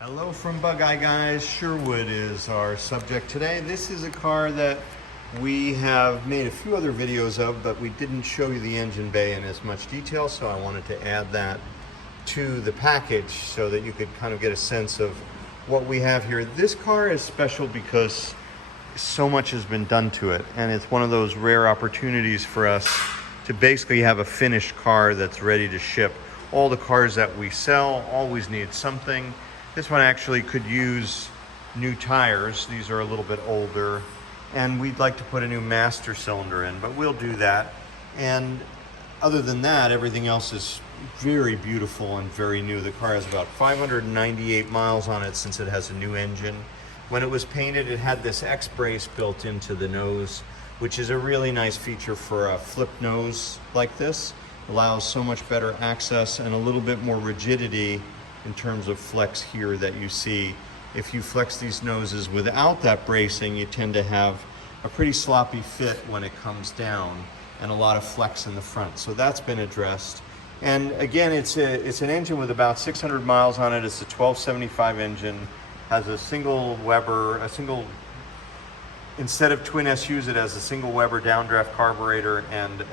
Hello from Bug Eye Guys. Sherwood is our subject today. This is a car that we have made a few other videos of, but we didn't show you the engine bay in as much detail, so I wanted to add that to the package so that you could kind of get a sense of what we have here. This car is special because so much has been done to it, and it's one of those rare opportunities for us to basically have a finished car that's ready to ship. All the cars that we sell always need something. This one actually could use new tires. These are a little bit older, and we'd like to put a new master cylinder in, but we'll do that. And other than that, everything else is very beautiful and very new. The car has about 598 miles on it since it has a new engine. When it was painted, it had this X-brace built into the nose, which is a really nice feature for a flip nose like this. Allows so much better access and a little bit more rigidity in terms of flex here that you see. If you flex these noses without that bracing, you tend to have a pretty sloppy fit when it comes down and a lot of flex in the front. So that's been addressed. And again, it's an engine with about 600 miles on it. It's a 1275 engine, has a single Weber, instead of twin SUs, it has a single Weber downdraft carburetor, and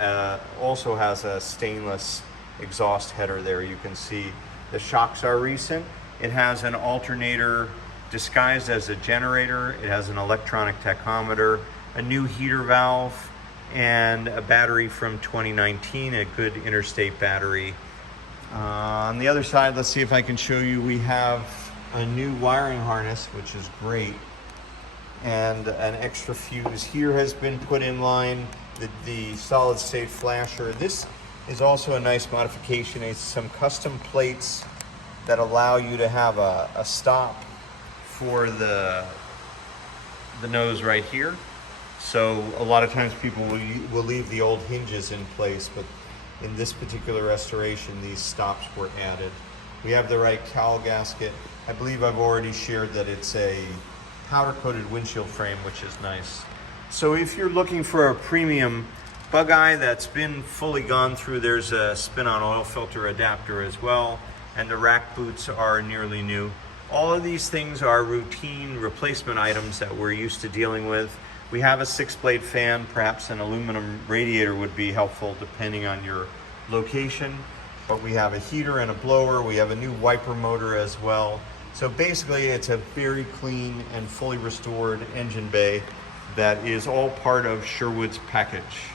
also has a stainless exhaust header there. You can see the shocks are recent. It has an alternator disguised as a generator. It has an electronic tachometer, a new heater valve, and a battery from 2019, a good interstate battery. On the other side, let's see if I can show you, we have a new wiring harness, which is great, and an extra fuse here has been put in line. The solid state flasher. This is also a nice modification. It's some custom plates that allow you to have a stop for the nose right here. So a lot of times people will leave the old hinges in place, but in this particular restoration, these stops were added. We have the right cowl gasket. I believe I've already shared that it's a powder-coated windshield frame, which is nice. So if you're looking for a premium Bug Eye that's been fully gone through, there's a spin-on oil filter adapter as well, and the rack boots are nearly new. All of these things are routine replacement items that we're used to dealing with. We have a 6-blade fan. Perhaps an aluminum radiator would be helpful depending on your location, but we have a heater and a blower. We have a new wiper motor as well. So basically it's a very clean and fully restored engine bay that is all part of Sherwood's package.